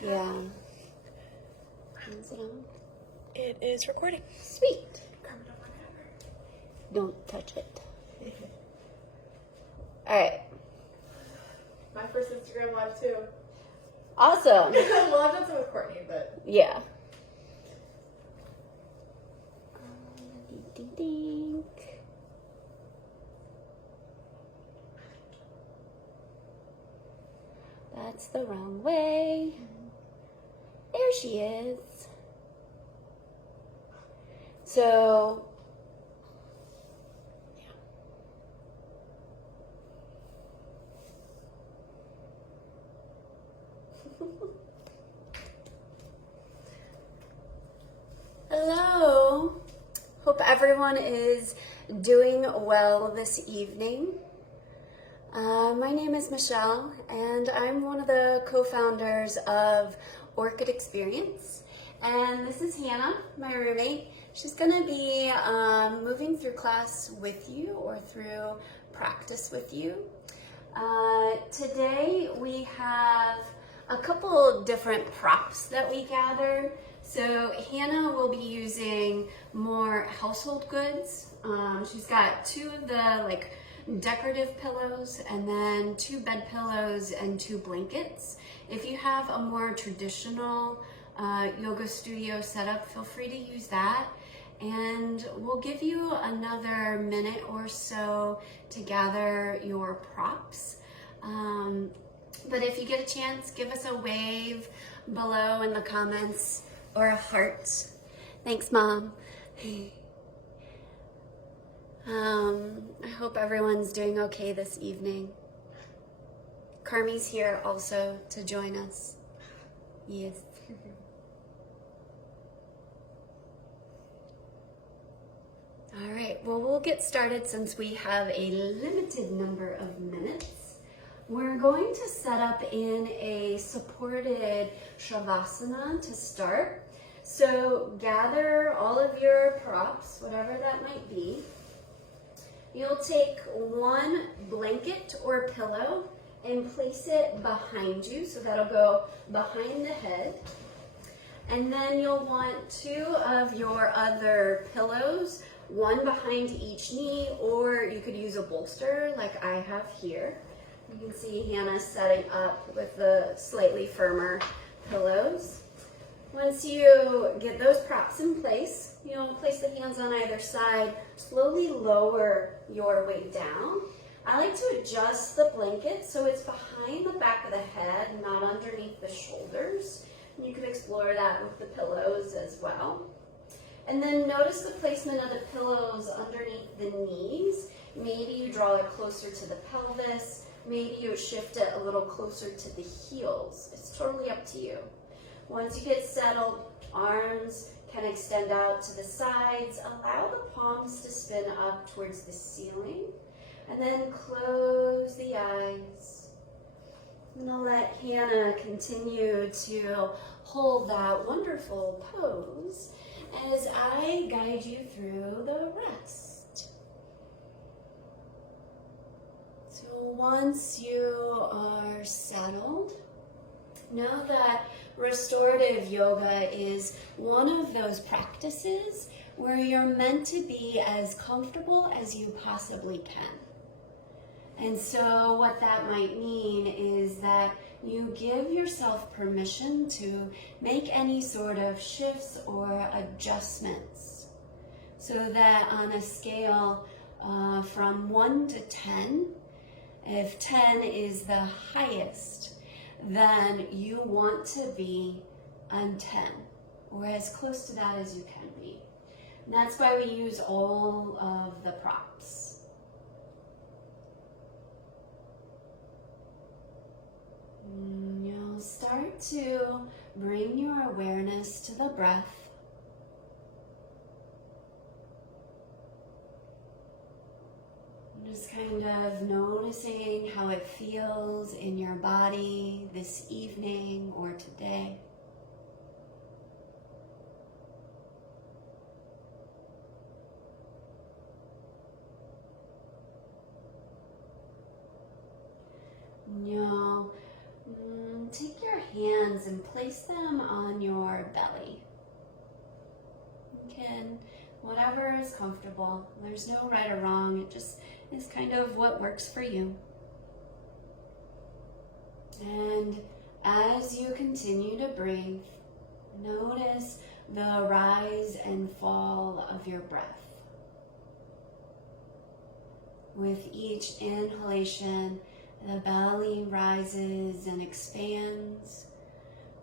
Yeah. Is it on? It is recording. Sweet. Don't touch it. All right. My first Instagram live too. Awesome. Well, I've done some with Courtney, but Yeah. Ding, ding, ding. That's the wrong way. There she is. So, hello. Hope everyone is doing well this evening. My name is Michelle, and I'm one of the co-founders of Orchid Experience. And this is Hannah, my roommate. She's gonna be moving through class with you or through practice with you. Today we have a couple different props that we gathered. So Hannah will be using more household goods. She's got two of the decorative pillows and then two bed pillows and two blankets. If you have a more traditional yoga studio setup, feel free to use that. And we'll give you another minute or so to gather your props. But if you get a chance, give us a wave below in the comments or a heart. Thanks, Mom. I hope everyone's doing okay this evening. Carmi's here also to join us. Yes. All right, well, we'll get started since we have a limited number of minutes. We're going to set up in a supported Shavasana to start. So gather all of your props, whatever that might be. You'll take one blanket or pillow and place it behind you. So that'll go behind the head. And then you'll want two of your other pillows, one behind each knee, or you could use a bolster like I have here. You can see Hannah setting up with the slightly firmer pillows. Once you get those props in place, you'll place the hands on either side, slowly lower your weight down. I like to adjust the blanket so it's behind the back of the head, not underneath the shoulders. And you can explore that with the pillows as well. And then notice the placement of the pillows underneath the knees. Maybe you draw it closer to the pelvis. Maybe you shift it a little closer to the heels. It's totally up to you. Once you get settled, arms can extend out to the sides. Allow the palms to spin up towards the ceiling. And then close the eyes. I'm going to let Hannah continue to hold that wonderful pose as I guide you through the rest. So once you are settled, know that restorative yoga is one of those practices where you're meant to be as comfortable as you possibly can. And so what that might mean is that you give yourself permission to make any sort of shifts or adjustments, so that on a scale from 1 to 10, if 10 is the highest, then you want to be on 10, or as close to that as you can be. And that's why we use all of the props. You'll start to bring your awareness to the breath. Just kind of noticing how it feels in your body this evening or today. You'll take your hands hands and place them on your belly. You can, whatever is comfortable. There's no right or wrong. It just is kind of what works for you. And as you continue to breathe, notice the rise and fall of your breath. With each inhalation, the belly rises and expands.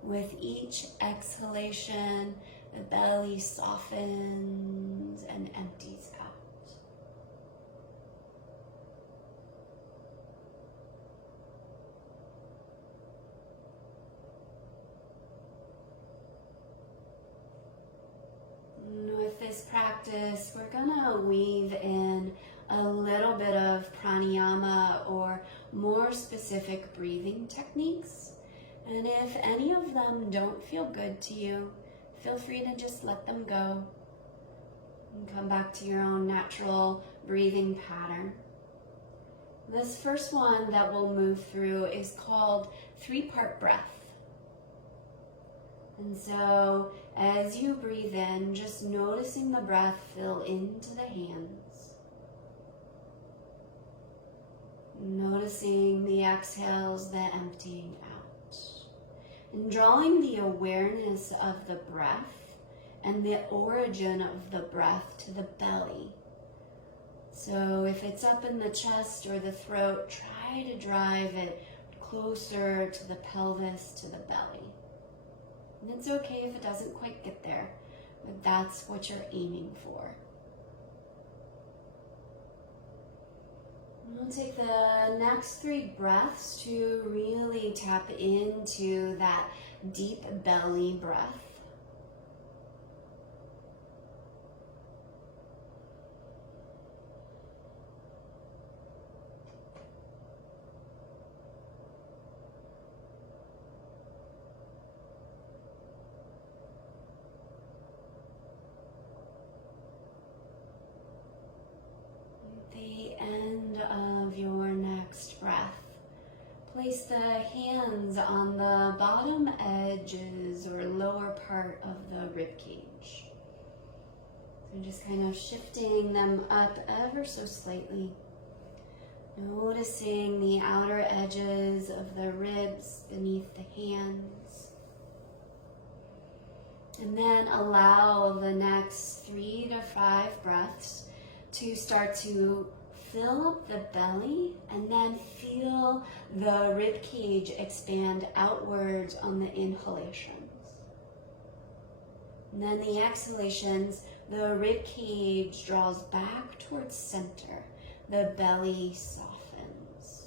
With each exhalation, the belly softens and empties out. And with this practice, we're gonna weave in a little bit of pranayama or more specific breathing techniques. And if any of them don't feel good to you, feel free to just let them go and come back to your own natural breathing pattern. This first one that we'll move through is called 3-part breath. And so as you breathe in, just noticing the breath fill into the hands. Noticing the exhales, the emptying out. And drawing the awareness of the breath and the origin of the breath to the belly. So if it's up in the chest or the throat, try to drive it closer to the pelvis, to the belly. And it's okay if it doesn't quite get there, but that's what you're aiming for. We'll take the next 3 breaths to really tap into that deep belly breath. The end of your next breath, place the hands on the bottom edges or lower part of the rib cage. So just kind of shifting them up ever so slightly. Noticing the outer edges of the ribs beneath the hands. And then allow the next 3 to 5 breaths to start to fill up the belly, and then feel the rib cage expand outwards on the inhalations. And then the exhalations, the rib cage draws back towards center. The belly softens.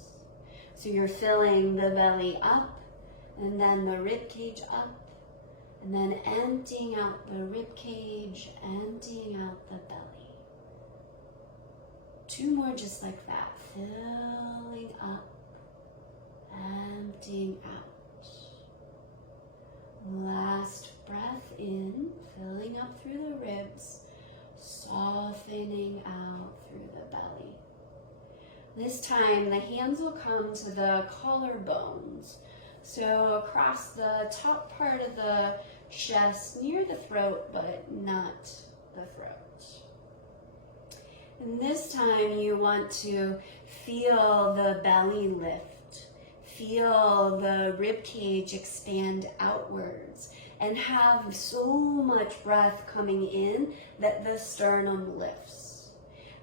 So you're filling the belly up, and then the rib cage up, and then emptying out the rib cage, emptying out the belly. 2 more just like that, filling up, emptying out. Last breath in, filling up through the ribs, softening out through the belly. This time the hands will come to the collarbones. So across the top part of the chest, near the throat, but not the throat. And this time you want to feel the belly lift, feel the rib cage expand outwards, and have so much breath coming in that the sternum lifts.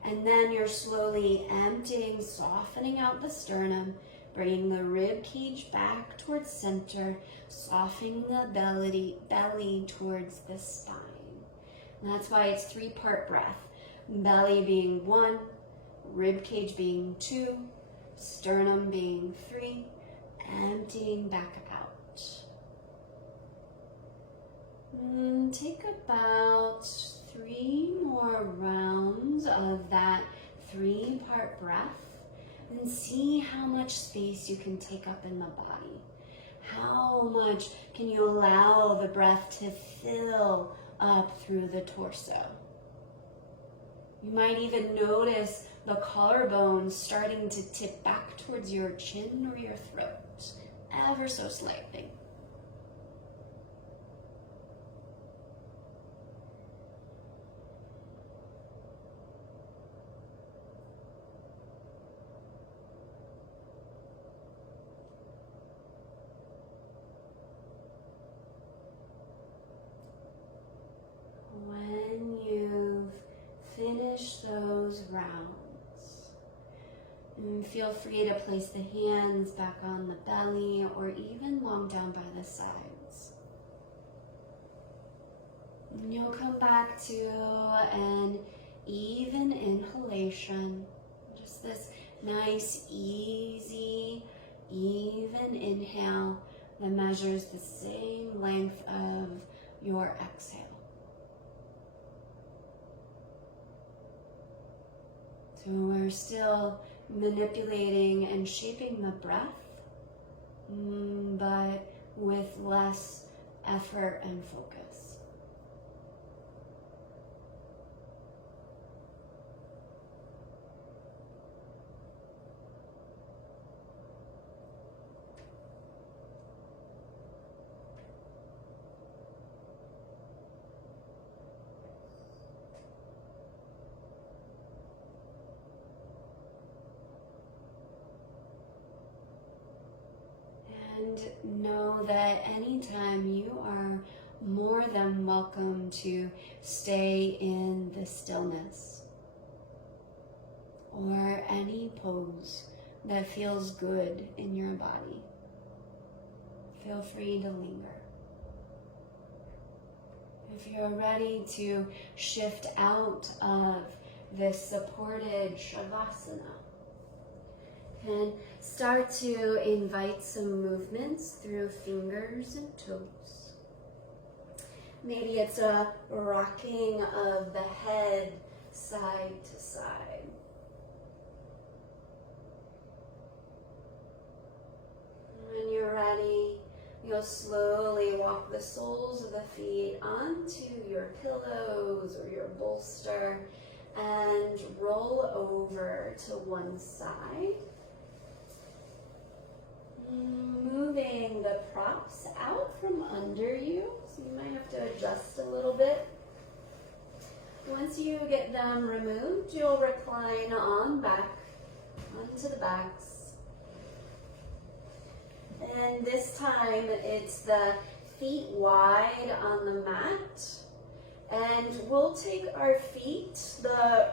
And then you're slowly emptying, softening out the sternum, bringing the rib cage back towards center, softening the belly towards the spine. And that's why it's 3-part breath. Belly being 1, rib cage being 2, sternum being 3, emptying back out. And take about 3 more rounds of that 3-part breath and see how much space you can take up in the body. How much can you allow the breath to fill up through the torso? You might even notice the collarbones starting to tip back towards your chin or your throat, ever so slightly. When you've finished those rounds, feel free to place the hands back on the belly or even long down by the sides. And you'll come back to an even inhalation, just this nice, easy, even inhale that measures the same length of your exhale. So we're still manipulating and shaping the breath, but with less effort and focus. And know that anytime you are more than welcome to stay in the stillness or any pose that feels good in your body. Feel free to linger. If you're ready to shift out of this supported Shavasana, and start to invite some movements through fingers and toes. Maybe it's a rocking of the head side to side. When you're ready, you'll slowly walk the soles of the feet onto your pillows or your bolster and roll over to one side. Moving the props out from under you, so you might have to adjust a little bit. Once you get them removed, you'll recline on back, onto the backs. And this time it's the feet wide on the mat. And we'll take our feet, the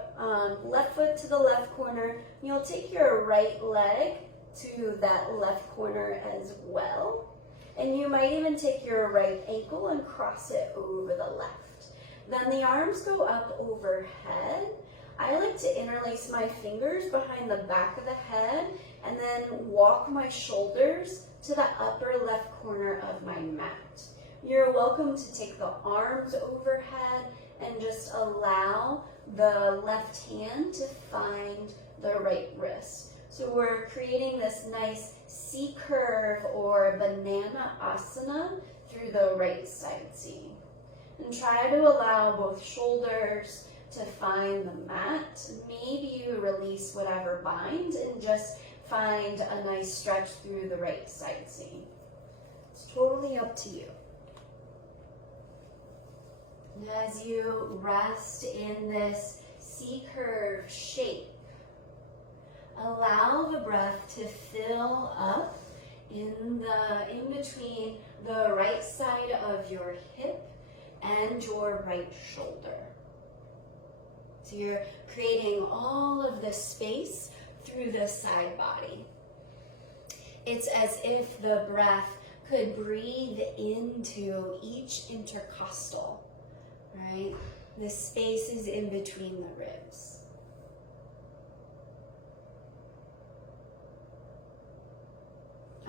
left foot to the left corner. You'll take your right leg to that left corner as well. And you might even take your right ankle and cross it over the left. Then the arms go up overhead. I like to interlace my fingers behind the back of the head and then walk my shoulders to the upper left corner of my mat. You're welcome to take the arms overhead and just allow the left hand to find the right wrist. So we're creating this nice C curve or banana asana through the right side C. And try to allow both shoulders to find the mat. Maybe you release whatever binds and just find a nice stretch through the right side C. It's totally up to you. And as you rest in this C curve shape, allow the breath to fill up in between the right side of your hip and your right shoulder. So you're creating all of this space through the side body. It's as if the breath could breathe into each intercostal, right? The space is in between the ribs.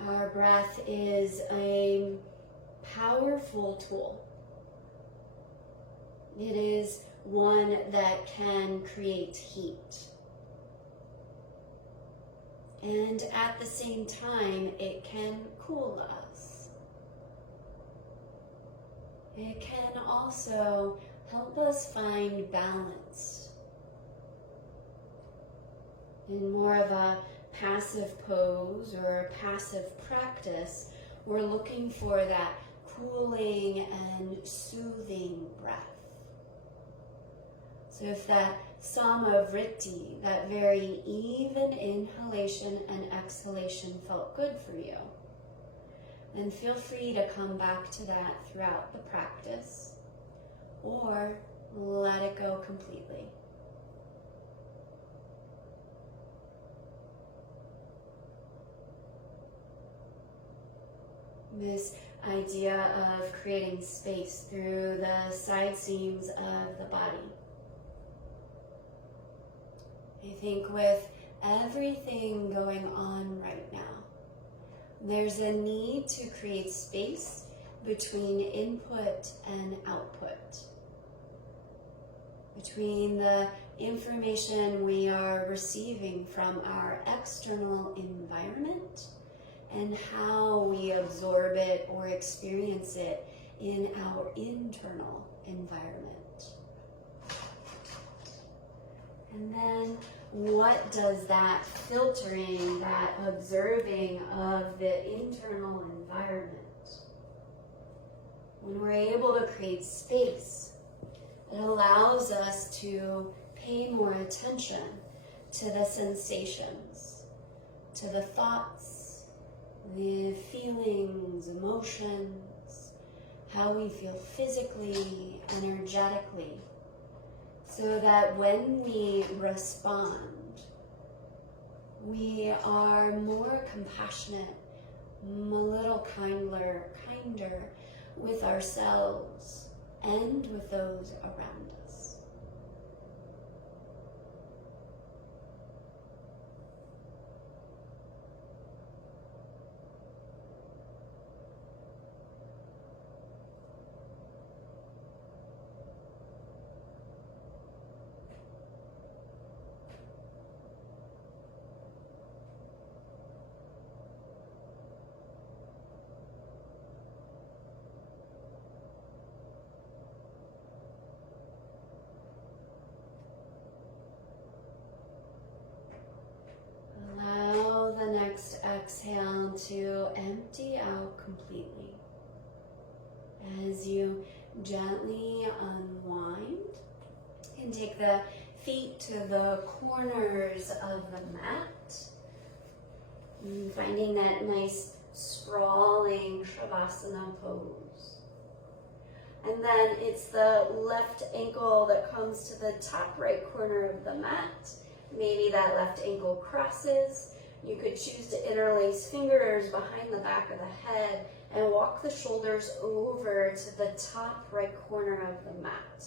Our breath is a powerful tool. It is one that can create heat. And at the same time, it can cool us. It can also help us find balance. In more of a passive pose or passive practice, we're looking for that cooling and soothing breath. So if that samavritti, that very even inhalation and exhalation felt good for you, then feel free to come back to that throughout the practice. Or let it go completely. This idea of creating space through the side seams of the body. I think with everything going on right now, there's a need to create space between input and output, between the information we are receiving from our external environment and how we absorb it or experience it in our internal environment. And then what does that filtering, that observing of the internal environment, when we're able to create space, it allows us to pay more attention to the sensations, to the thoughts, the feelings, emotions, how we feel physically, energetically, so that when we respond, we are more compassionate, a little kinder with ourselves and with those around us. Allow the next exhale to empty out completely as you gently unwind and take the feet to the corners of the mat, and finding that nice sprawling Shavasana pose. And then it's the left ankle that comes to the top right corner of the mat. Maybe that left ankle crosses. You could choose to interlace fingers behind the back of the head and walk the shoulders over to the top right corner of the mat.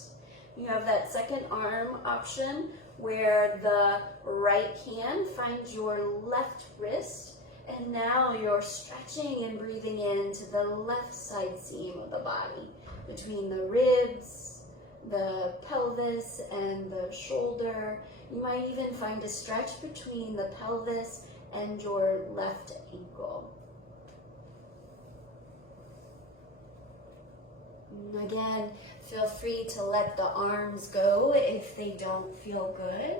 You have that second arm option where the right hand finds your left wrist, and now you're stretching and breathing into the left side seam of the body, between the ribs, the pelvis, and the shoulder. You might even find a stretch between the pelvis and your left ankle. And again, feel free to let the arms go if they don't feel good.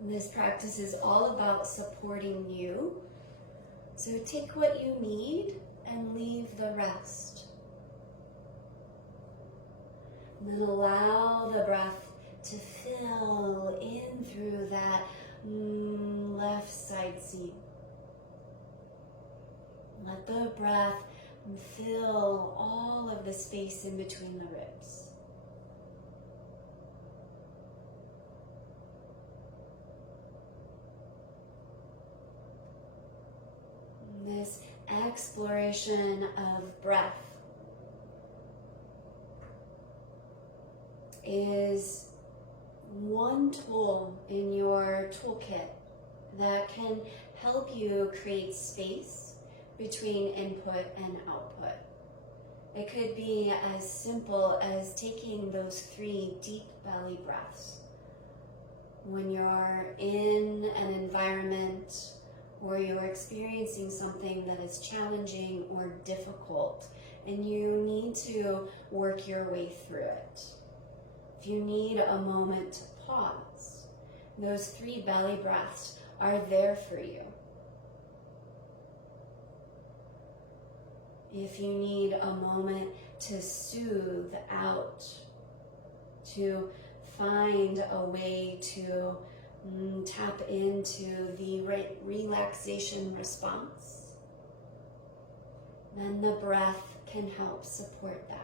And this practice is all about supporting you. So take what you need and leave the rest. And then allow the breath to fill in through that left side seam. Let the breath fill all of the space in between the ribs. And this exploration of breath is one tool in your toolkit that can help you create space between input and output. It could be as simple as taking those 3 deep belly breaths when you're in an environment or you're experiencing something that is challenging or difficult and you need to work your way through it. If you need a moment to pause, those 3 belly breaths are there for you. If you need a moment to soothe out, to find a way to tap into the relaxation response, then the breath can help support that.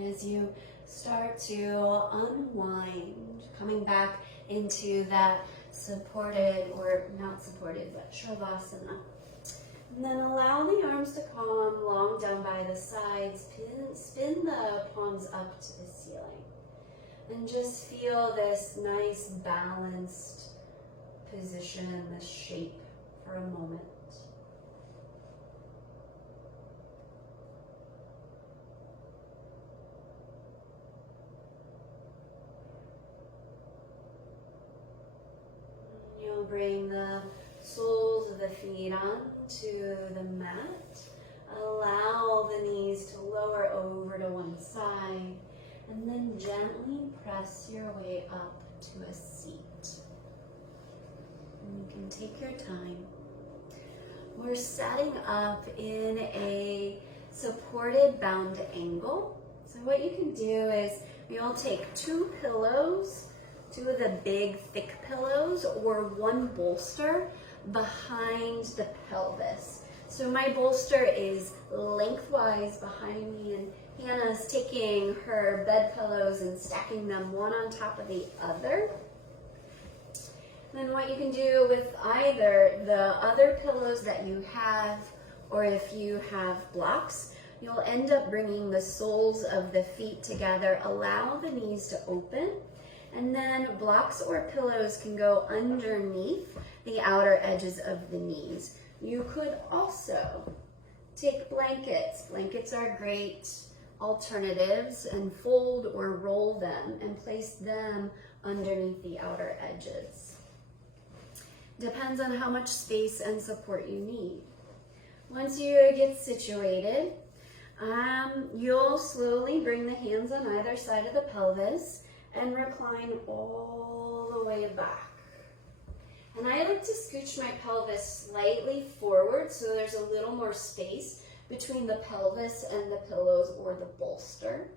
As you start to unwind, coming back into that supported, or not supported, but Shavasana. And then allow the arms to come long down by the sides. Spin the palms up to the ceiling. And just feel this nice balanced position, this shape for a moment. You'll bring the soles of the feet onto the mat. Allow the knees to lower over to one side, and then gently press your way up to a seat. And you can take your time. We're setting up in a supported bound angle. So what you can do is you'll take two pillows, two of the big thick pillows, or one bolster behind the pelvis. So my bolster is lengthwise behind me, and Hannah's taking her bed pillows and stacking them one on top of the other. Then what you can do with either the other pillows that you have, or if you have blocks, you'll end up bringing the soles of the feet together. Allow the knees to open, and then blocks or pillows can go underneath the outer edges of the knees. You could also take blankets. Blankets are great alternatives, and fold or roll them and place them underneath the outer edges. Depends on how much space and support you need. Once you get situated, you'll slowly bring the hands on either side of the pelvis and recline all the way back. And I like to scooch my pelvis slightly forward so there's a little more space between the pelvis and the pillows or the bolster.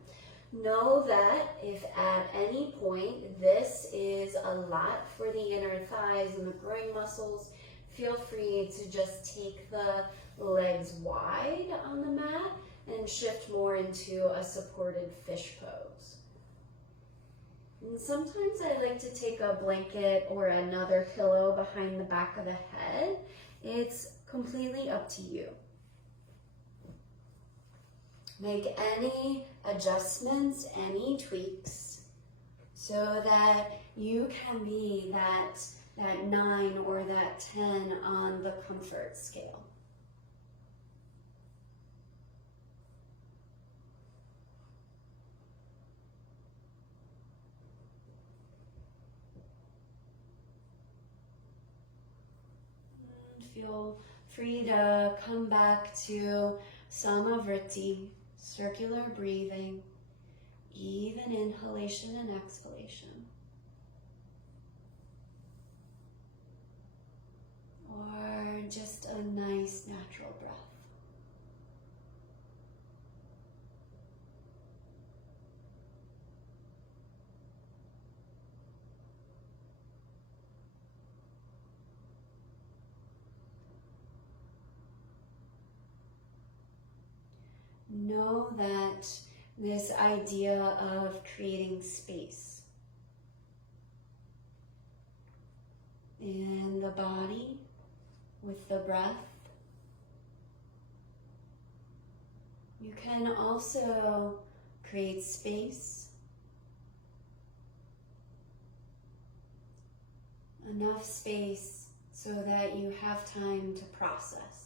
Know that if at any point this is a lot for the inner thighs and the groin muscles, feel free to just take the legs wide on the mat and shift more into a supported fish pose. And sometimes I like to take a blanket or another pillow behind the back of the head. It's completely up to you. Make any adjustments, any tweaks, so that you can be that 9 or that 10 on the comfort scale. Feel free to come back to Samavriti, circular breathing, even inhalation and exhalation. Or just a nice natural breath. Know that this idea of creating space in the body with the breath, you can also create space, enough space so that you have time to process.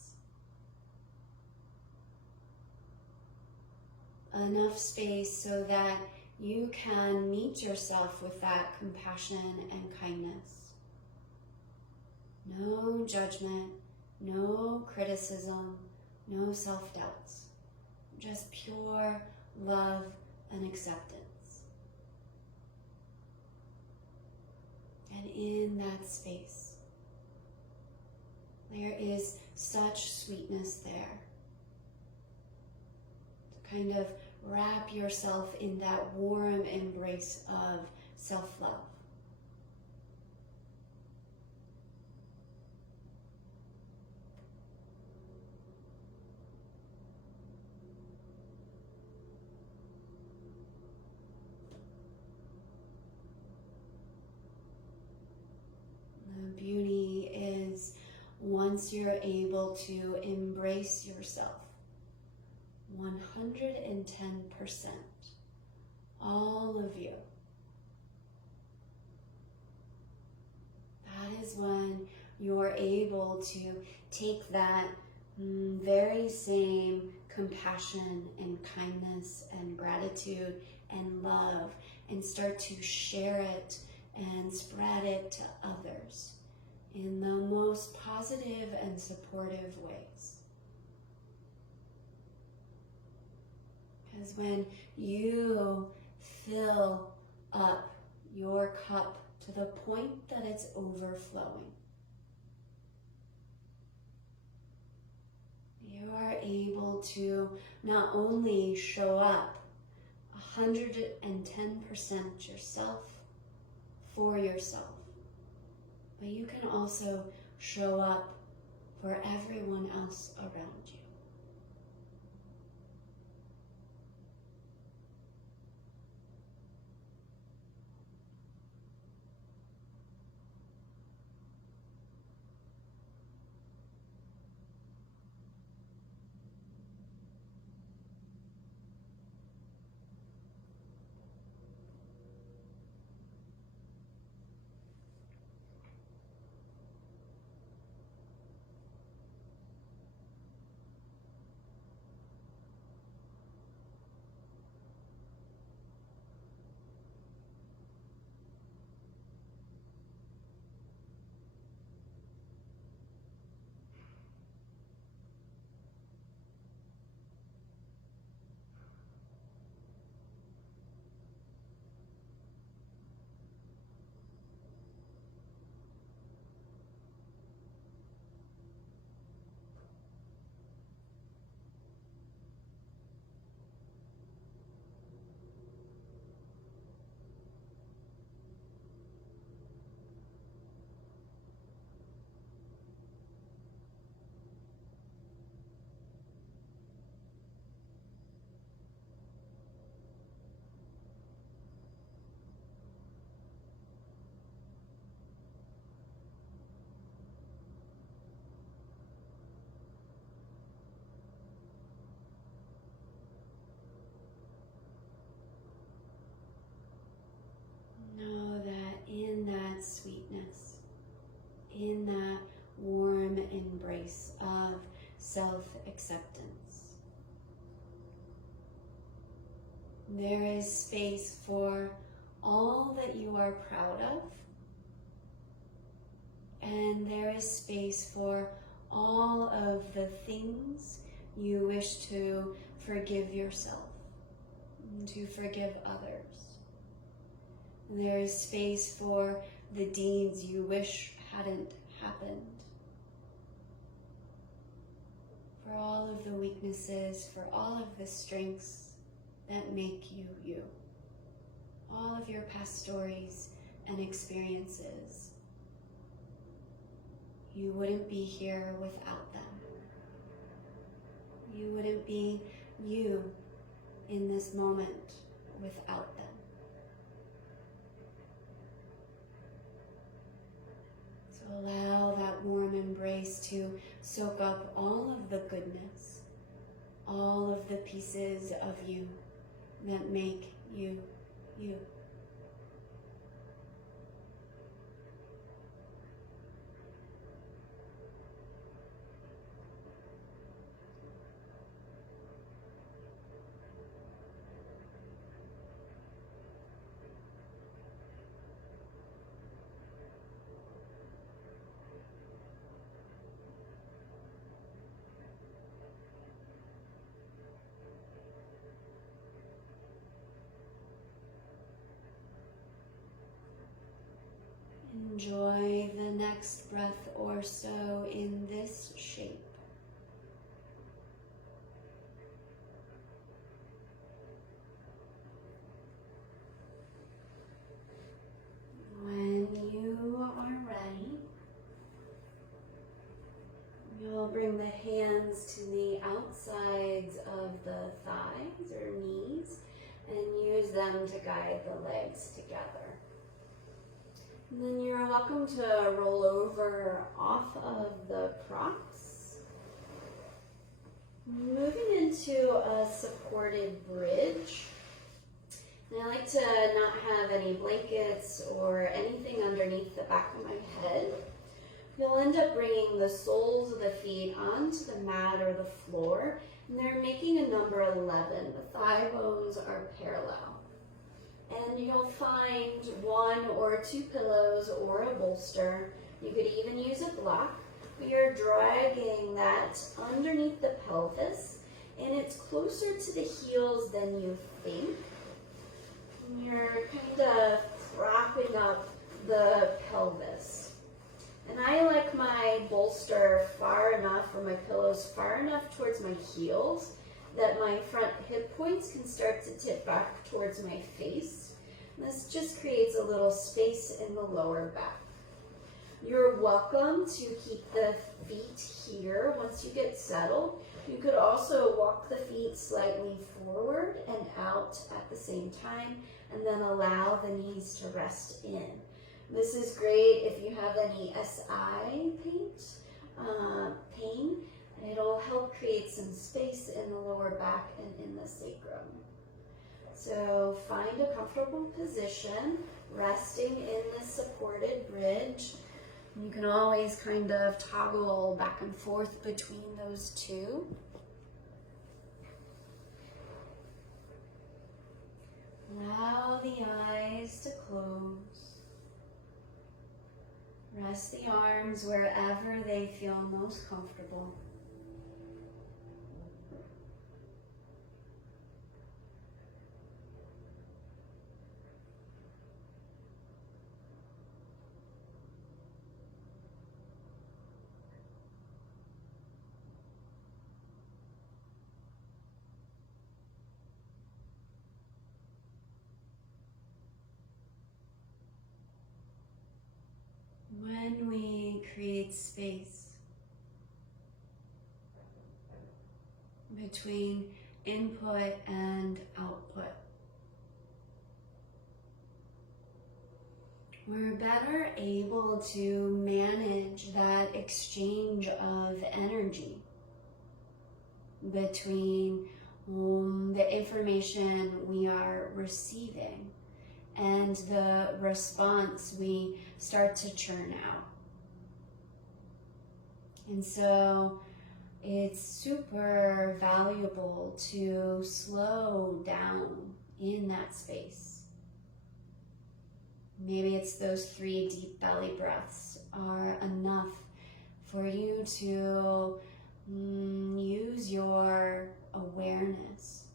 Enough space so that you can meet yourself with that compassion and kindness. No judgment, no criticism, no self-doubts. Just pure love and acceptance. And in that space, there is such sweetness there. Kind of wrap yourself in that warm embrace of self-love. once you're able to embrace yourself 110%, all of you, that is when you're able to take that very same compassion and kindness and gratitude and love and start to share it and spread it to others in the most positive and supportive ways. Because when you fill up your cup to the point that it's overflowing, you are able to not only show up 110% yourself for yourself, but you can also show up for everyone else around you. Know that in that sweetness, in that warm embrace of self-acceptance, there is space for all that you are proud of, and there is space for all of the things you wish to forgive yourself, to forgive others. There is space for the deeds you wish hadn't happened, for all of the weaknesses, for all of the strengths that make you you, all of your past stories and experiences. You wouldn't be here without them. You wouldn't be you in this moment without them. Allow that warm embrace to soak up all of the goodness, all of the pieces of you that make you, you. Enjoy the next breath or so in this shape. When you are ready, you'll bring the hands to the outsides of the thighs or knees and use them to guide the legs together. And then you're welcome to roll over off of the crocks. Moving into a supported bridge. And I like to not have any blankets or anything underneath the back of my head. You'll end up bringing the soles of the feet onto the mat or the floor, and they're making a number 11. The thigh bones are parallel. And you'll find 1 or 2 pillows or a bolster. You could even use a block. You're dragging that underneath the pelvis, and it's closer to the heels than you think. And you're kind of propping up the pelvis. And I like my bolster far enough, or my pillows far enough towards my heels that my front hip points can start to tip back towards my face. And this just creates a little space in the lower back. You're welcome to keep the feet here once you get settled. You could also walk the feet slightly forward and out at the same time, and then allow the knees to rest in. This is great if you have any SI pain. It'll help create some space in the lower back and in the sacrum. So find a comfortable position, resting in the supported bridge. You can always kind of toggle back and forth between those two. Allow the eyes to close. Rest the arms wherever they feel most comfortable. When we create space between input and output, we're better able to manage that exchange of energy between the information we are receiving and the response we start to churn out. And so it's super valuable to slow down in that space. Maybe it's those 3 deep belly breaths are enough for you to use your awareness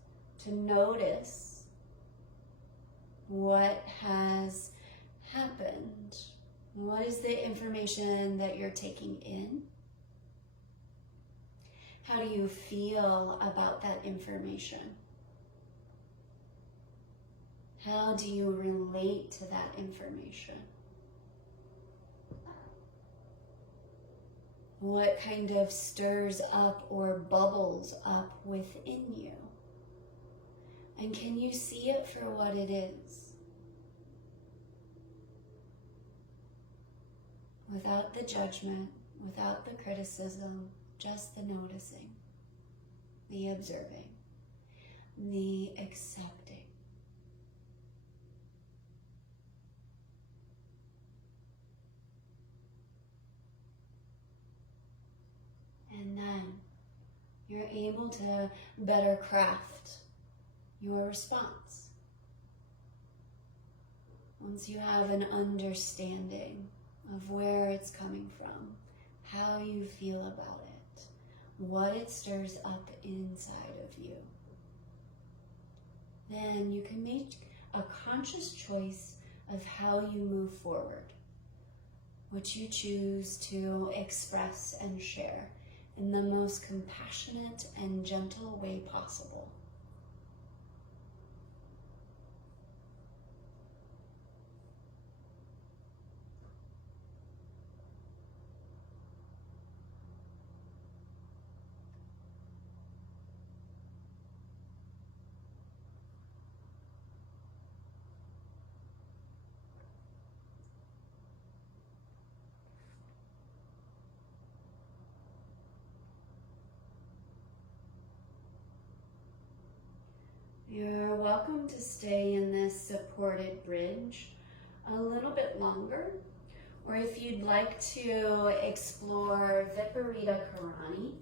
to notice what has happened. What is the information that you're taking in? How do you feel about that information? How do you relate to that information? What kind of stirs up or bubbles up within you? And can you see it for what it is? Without the judgment, without the criticism, just the noticing, the observing, the accepting. And then you're able to better craft your response. Once you have an understanding of where it's coming from, how you feel about it, what it stirs up inside of you, then you can make a conscious choice of how you move forward, what you choose to express and share in the most compassionate and gentle way possible. You're welcome to stay in this supported bridge a little bit longer, or if you'd like to explore Viparita Karani,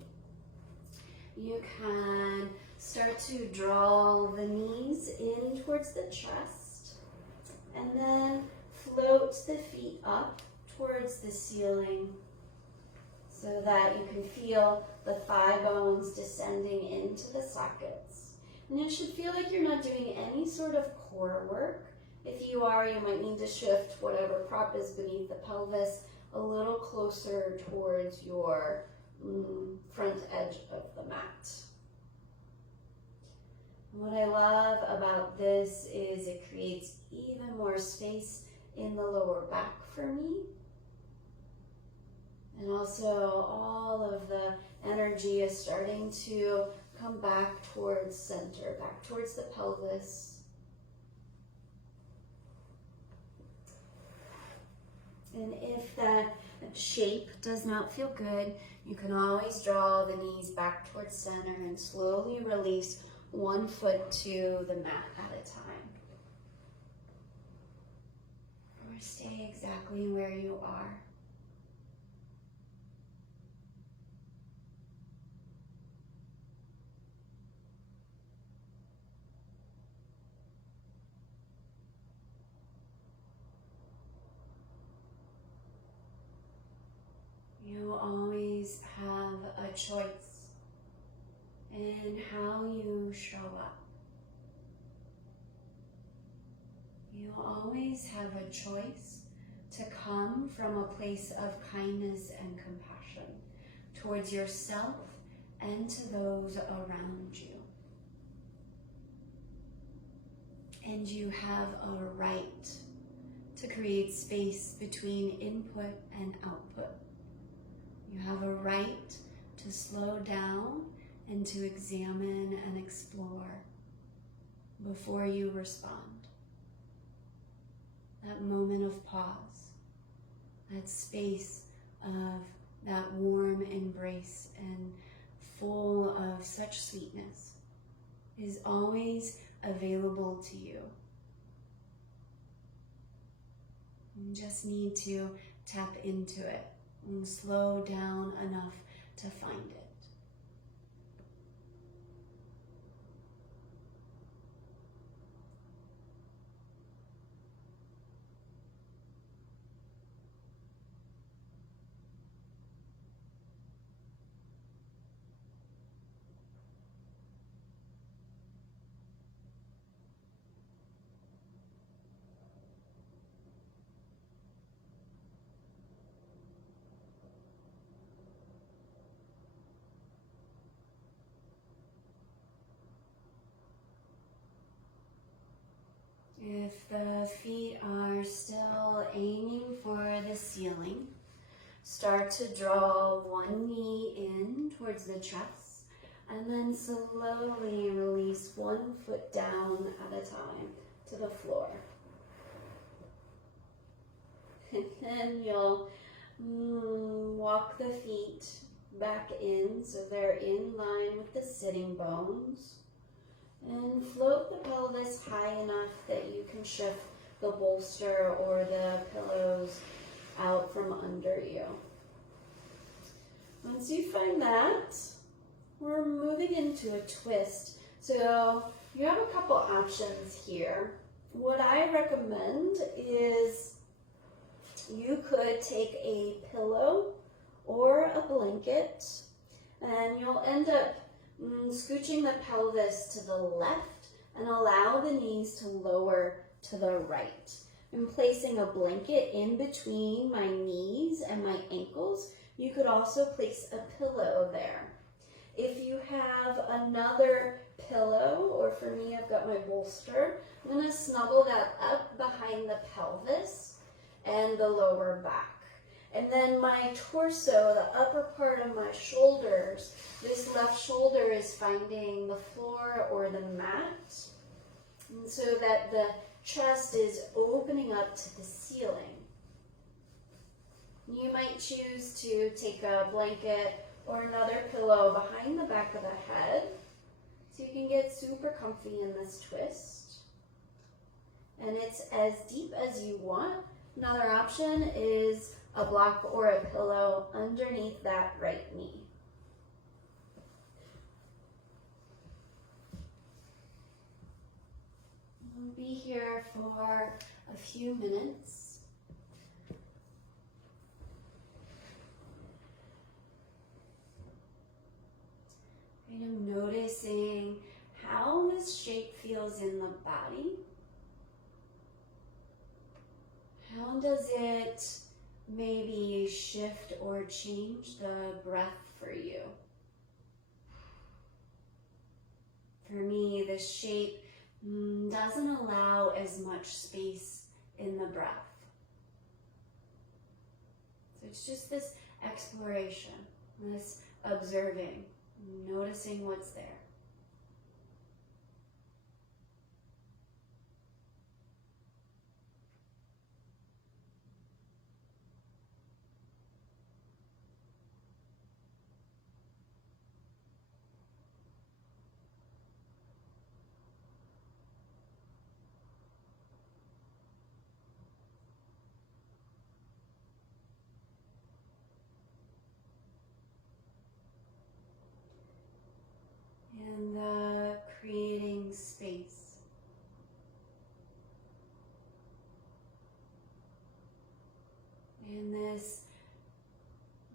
you can start to draw the knees in towards the chest and then float the feet up towards the ceiling so that you can feel the thigh bones descending into the sockets. And it should feel like you're not doing any sort of core work. If you are, you might need to shift whatever prop is beneath the pelvis a little closer towards your front edge of the mat. What I love about this is it creates even more space in the lower back for me. And also all of the energy is starting to come back towards center, back towards the pelvis. And if that shape does not feel good, you can always draw the knees back towards center and slowly release one foot to the mat at a time. Or stay exactly where you are. You always have a choice in how you show up. You always have a choice to come from a place of kindness and compassion towards yourself and to those around you. And you have a right to create space between input and output. You have a right to slow down and to examine and explore before you respond. That moment of pause, that space of that warm embrace and full of such sweetness is always available to you. You just need to tap into it and slow down enough to find it. If the feet are still aiming for the ceiling, start to draw one knee in towards the chest and then slowly release one foot down at a time to the floor. And then you'll walk the feet back in so they're in line with the sitting bones. And float the pelvis high enough that you can shift the bolster or the pillows out from under you. Once you find that, we're moving into a twist. So you have a couple options here. What I recommend is you could take a pillow or a blanket and you'll end up scooching the pelvis to the left and allow the knees to lower to the right. I'm placing a blanket in between my knees and my ankles. You could also place a pillow there. If you have another pillow, or for me, I've got my bolster, I'm going to snuggle that up behind the pelvis and the lower back. And then my torso, the upper part of my shoulders, this left shoulder is finding the floor or the mat, and so that the chest is opening up to the ceiling. You might choose to take a blanket or another pillow behind the back of the head So you can get super comfy in this twist. And it's as deep as you want. Another option is a block or a pillow underneath that right knee. We'll be here for a few minutes. Kind of noticing how this shape feels in the body. How does it maybe shift or change the breath for you? For me, this shape doesn't allow as much space in the breath. So it's just this exploration, this observing, noticing what's there. And creating space. And this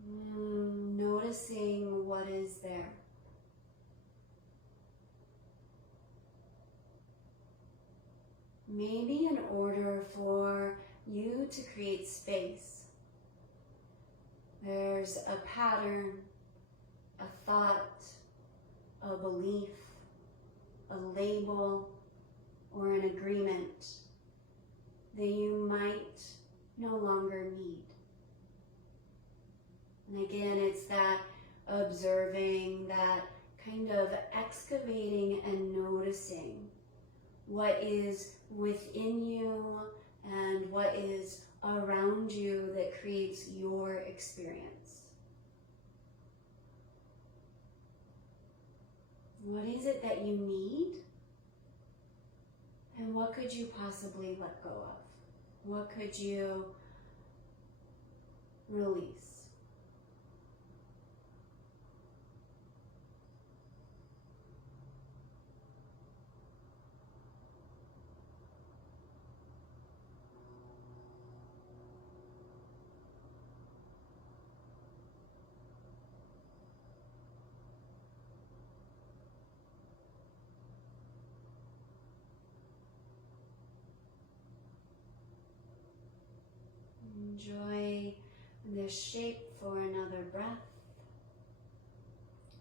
noticing what is there. Maybe in order for you to create space, there's a pattern, a thought, a belief, a label, or an agreement that you might no longer need. And again, it's that observing, that kind of excavating and noticing what is within you and what is around you that creates your experience. What is it that you need? And what could you possibly let go of? What could you release? Enjoy this shape for another breath.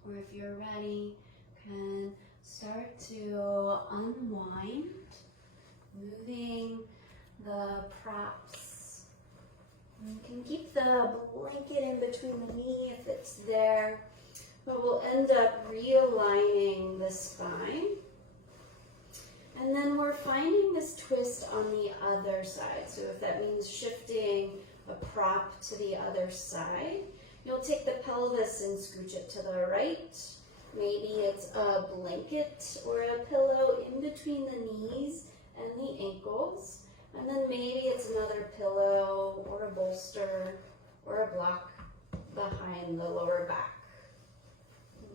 Or if you're ready, can start to unwind, moving the props. You can keep the blanket in between the knee if it's there, but we'll end up realigning the spine. And then we're finding this twist on the other side. So if that means shifting a prop to the other side, you'll take the pelvis and scooch it to the right. Maybe it's a blanket or a pillow in between the knees and the ankles. And then maybe it's another pillow or a bolster or a block behind the lower back.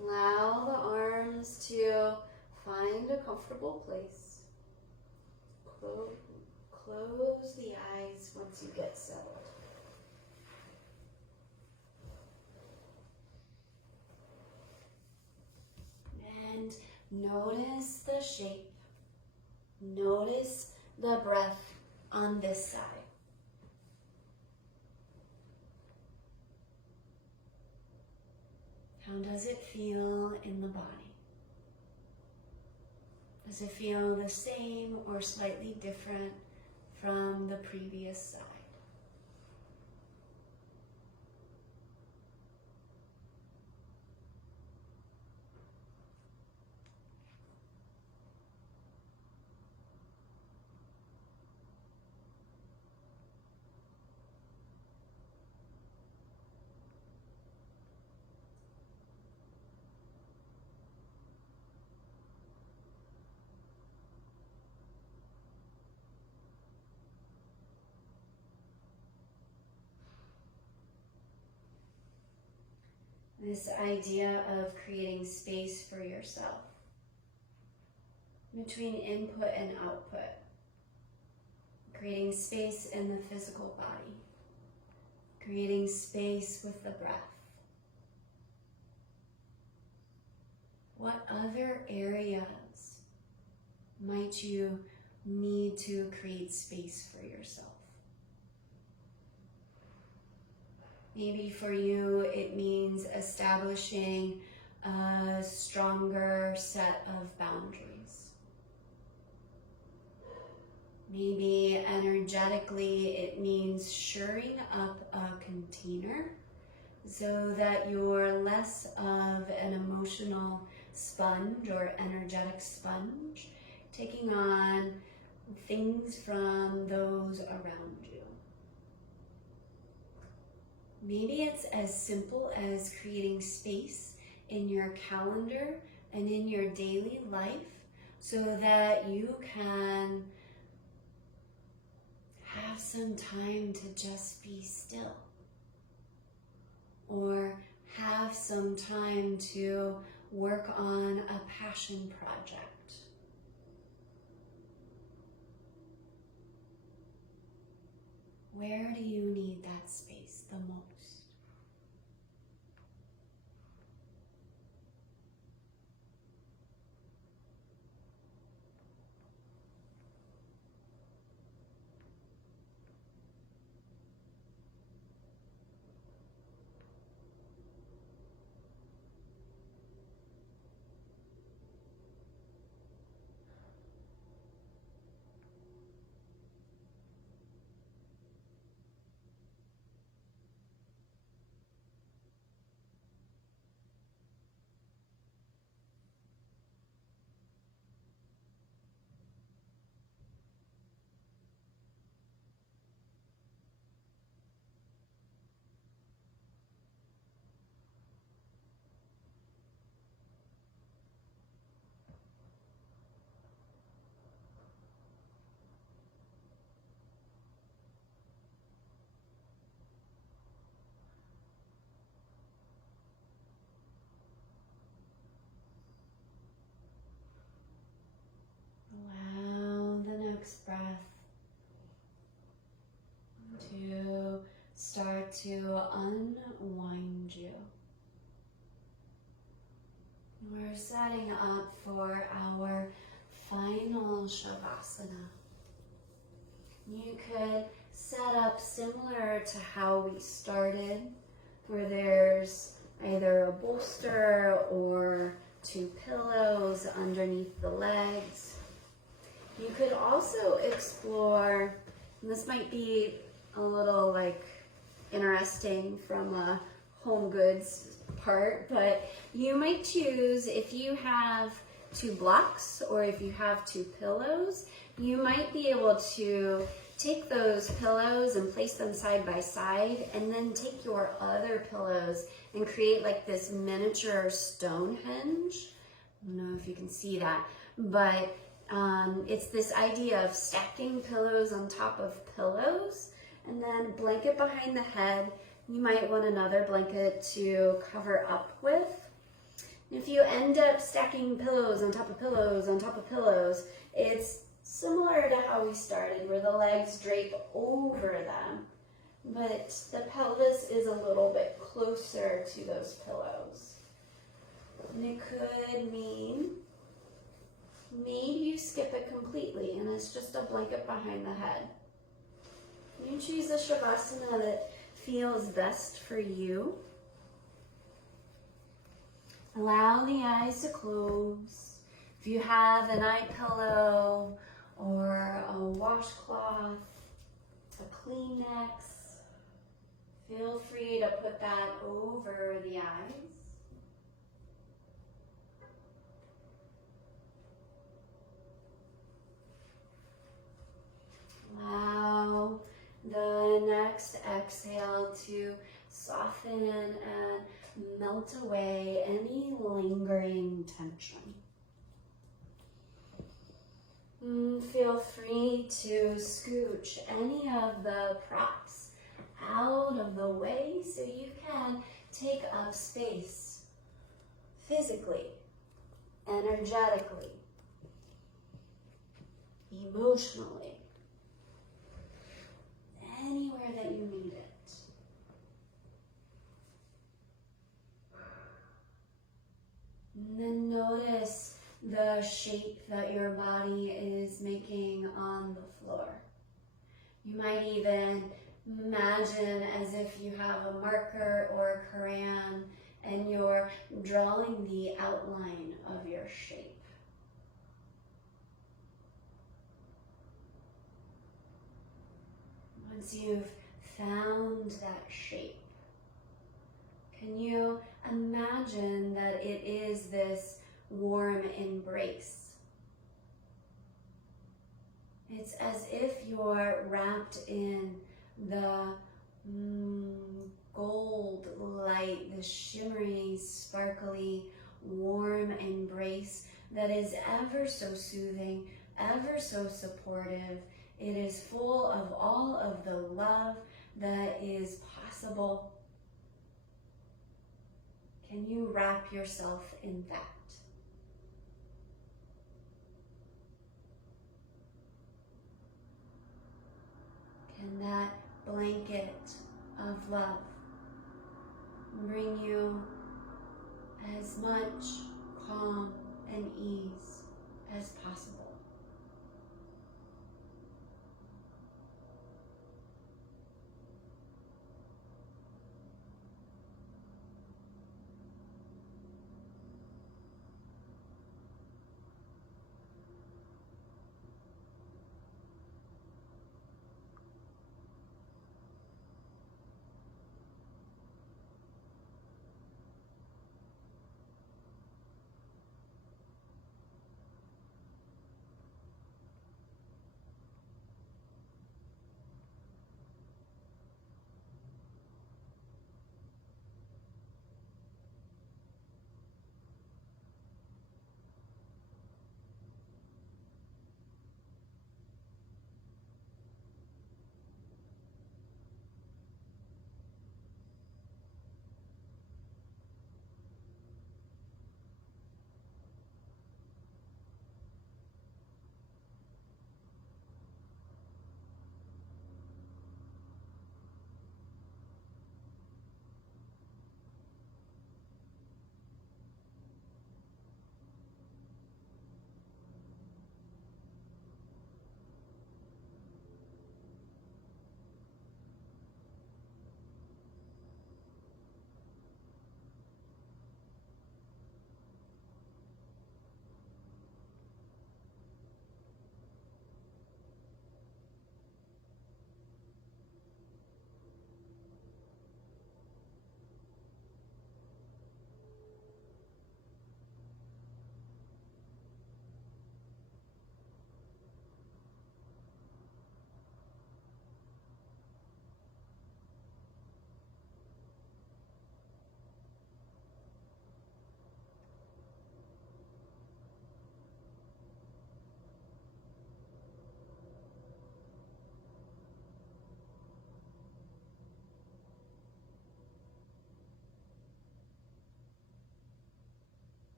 Allow the arms to find a comfortable place. Close the eyes once you get settled. And notice the shape. Notice the breath on this side. How does it feel in the body? Does it feel the same or slightly different from the previous side? This idea of creating space for yourself between input and output, creating space in the physical body, creating space with the breath. What other areas might you need to create space for yourself? Maybe for you, it means establishing a stronger set of boundaries. Maybe energetically, it means shoring up a container so that you're less of an emotional sponge or energetic sponge, taking on things from those around you. Maybe it's as simple as creating space in your calendar and in your daily life so that you can have some time to just be still, or have some time to work on a passion project. Where do you need that space the most? Allow the next breath to start to unwind you. We're setting up for our final Shavasana. You could set up similar to how we started, where there's either a bolster or two pillows underneath the legs. You could also explore, and this might be a little interesting from a home goods part, but you might choose, if you have two blocks or if you have two pillows, you might be able to take those pillows and place them side by side, and then take your other pillows and create like this miniature Stonehenge. I don't know if you can see that, but it's this idea of stacking pillows on top of pillows, and then blanket behind the head. You might want another blanket to cover up with. If you end up stacking pillows on top of pillows on top of pillows, it's similar to how we started, where the legs drape over them, but the pelvis is a little bit closer to those pillows. And it could mean maybe you skip it completely and it's just a blanket behind the head. You choose a Shavasana that feels best for you. Allow the eyes to close. If you have an eye pillow or a washcloth, a Kleenex, feel free to put that over the eyes. Allow the next exhale to soften and melt away any lingering tension. Feel free to scooch any of the props out of the way so you can take up space physically, energetically, emotionally, anywhere that you need it. And then notice the shape that your body is making on the floor. You might even imagine as if you have a marker or a crayon and you're drawing the outline of your shape. Once you've found that shape, can you imagine that it is this warm embrace? It's as if you're wrapped in the gold light, the shimmery, sparkly, warm embrace that is ever so soothing, ever so supportive. It is full of all of the love that is possible. Can you wrap yourself in that? Can that blanket of love bring you as much calm and ease as possible?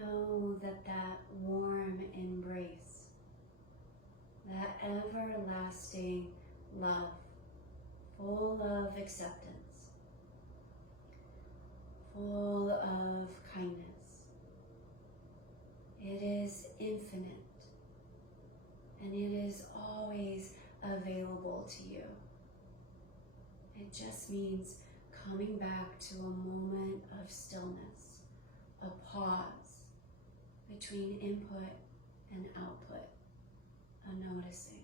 know that that warm embrace, that everlasting love, full of acceptance, full of kindness, it is infinite and it is always available to you. It just means coming back to a moment of stillness, a pause between input and output, a noticing.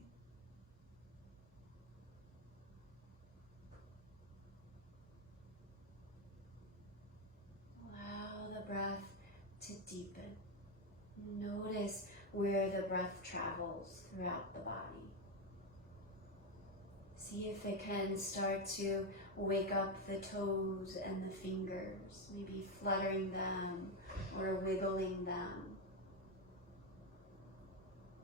Allow the breath to deepen. Notice where the breath travels throughout the body. See if it can start to wake up the toes and the fingers, maybe fluttering them or wiggling them.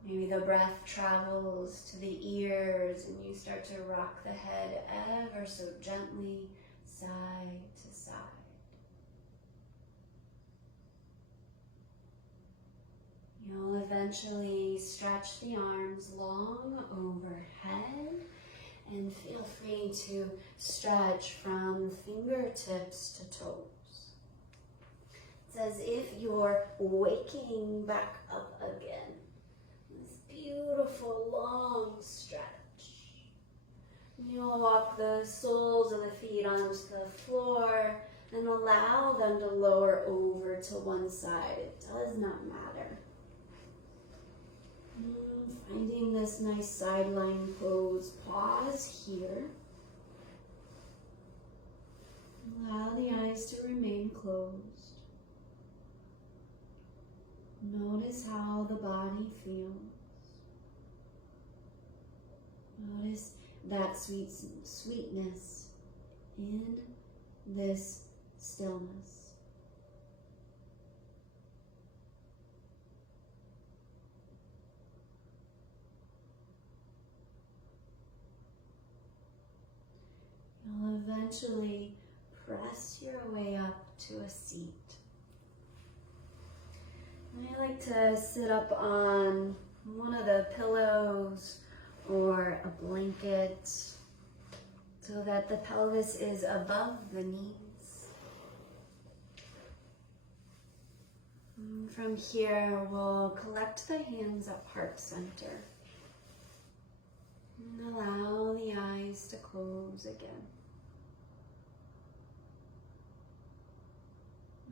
Maybe the breath travels to the ears and you start to rock the head ever so gently, side to side. You'll eventually stretch the arms long overhead and feel free to stretch from fingertips to toes. It's as if you're waking back up again. This beautiful long stretch. You'll walk the soles of the feet onto the floor and allow them to lower over to one side. It does not matter. Finding this nice sideline pose, pause here. Allow the eyes to remain closed. Notice how the body feels. Notice that sweetness in this stillness. You'll eventually press your way up to a seat. I like to sit up on one of the pillows or a blanket so that the pelvis is above the knees. And from here, we'll collect the hands at heart center. And allow the eyes to close again.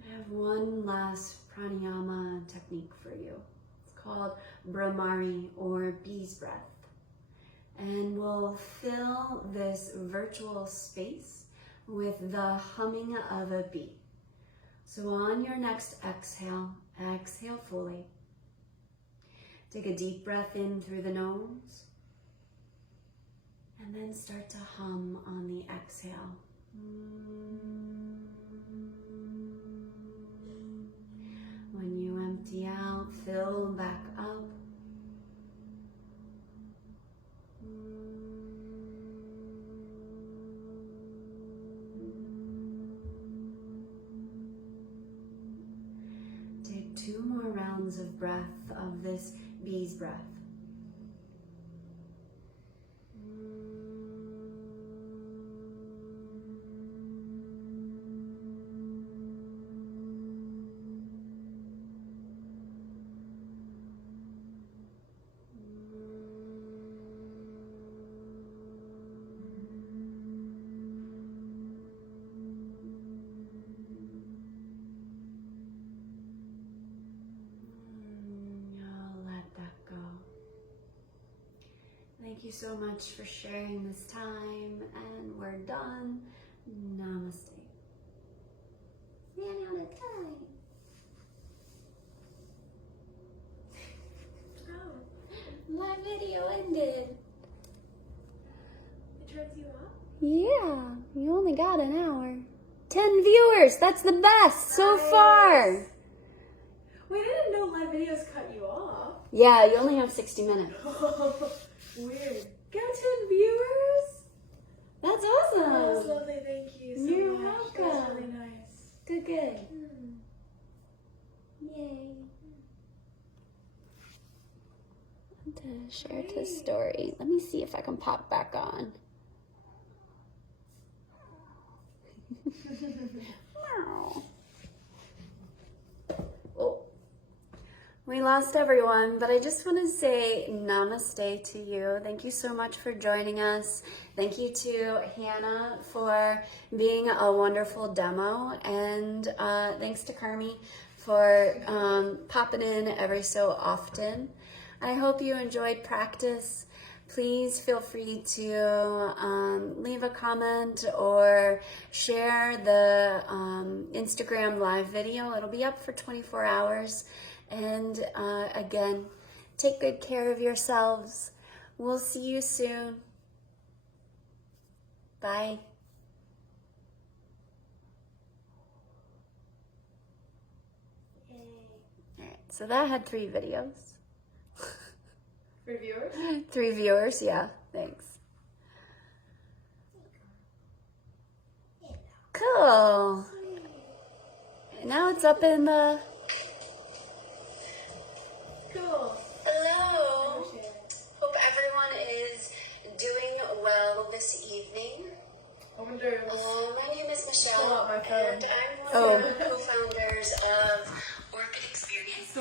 I have one last pranayama technique for you. It's called Brahmari or bee's breath. And we'll fill this virtual space with the humming of a bee. So on your next exhale, exhale fully. Take a deep breath in through the nose. And then start to hum on the exhale. When you empty out, fill back up. Take 2 more rounds of breath of this bee's breath. Thank you so much for sharing this time, and we're done. Namaste. Ran out of time. Oh, my video ended. It turns you off? Yeah, you only got an hour. 10 viewers, that's the best so far. Wait, I didn't know live videos cut you off. Yeah, you only have 60 minutes. Weird. Got 10 viewers? That's That was awesome. lovely, thank you so You're much. welcome. That was really nice. Good. Yay. To share to story. Let me see if I can pop back on. Oh, we lost everyone, but I just want to say namaste to you. Thank you so much for joining us. Thank you to Hannah for being a wonderful demo, and thanks to Carmi for popping in every so often. I hope you enjoyed practice. Please feel free to leave a comment or share the Instagram live video. It'll be up for 24 hours. And again, take good care of yourselves. We'll see you soon. Bye. Yay. All right, so that had 3 videos. 3 viewers? 3 viewers, yeah, thanks. Cool. Now it's up in the... Cool. Hello. Hope everyone is doing well this evening. I wonder. My name is Pull Michelle, out my phone. and I'm one of the co-founders of Orchid Experience.